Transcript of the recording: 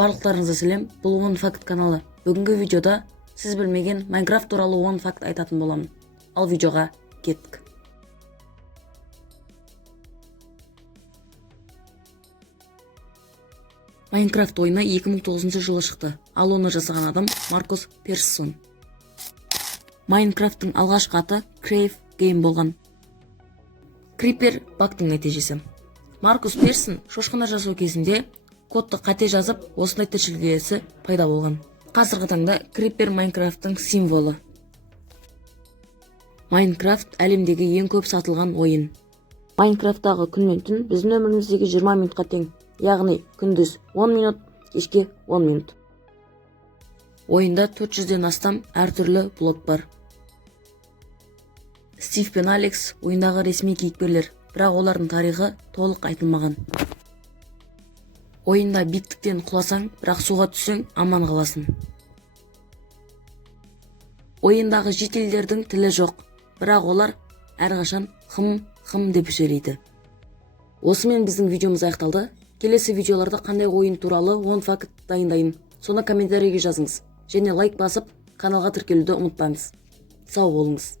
Барлықтарыңызға сәлем, бұл One Fact каналы. Бүгінгі видеода сіз білмеген Minecraft туралы One Fact айтатын боламын. Ал видеоға кеттік. Minecraft ойыны 2009 жылы шықты, ал оны жасаған адам Маркус Перссон. Minecraft'тың алғашқы аты Crave Game болған. Creeper бактың нәтижесі. Маркус Перссон шошқаны жасау кезінде кодты қате жазып, осындай тіршілік иесі пайда болған. Қазіргі таңда Creeper Minecraft'тың символы. Minecraft әлемдегі ең көп сатылған ойын. Minecraft'тағы күн мен түн біздің өміріміздегі 20 минутқа тең, яғни күндіз 10 минут, кешке 10 минут. Ойында 400-ден астам әртүрлі блок бар. Стив пен Алекс ойындағы ресми кейіпкерлер, бірақ олардың тарихы толық айтылмаған. Ойында биіктіктен құласаң, бірақ суға түссең, аман қаласың. Ойындағы жителдердің тілі жоқ, бірақ олар әрқашан хым деп сөйлейді. Осымен біздің видеомыз аяқталды. Келесі видеоларда қандай ойын туралы One Fact дайындайын, соны комментарийге жазыңыз. Және лайк басып, каналға тіркелуді ұмытпаңыз. Сау болыңыз.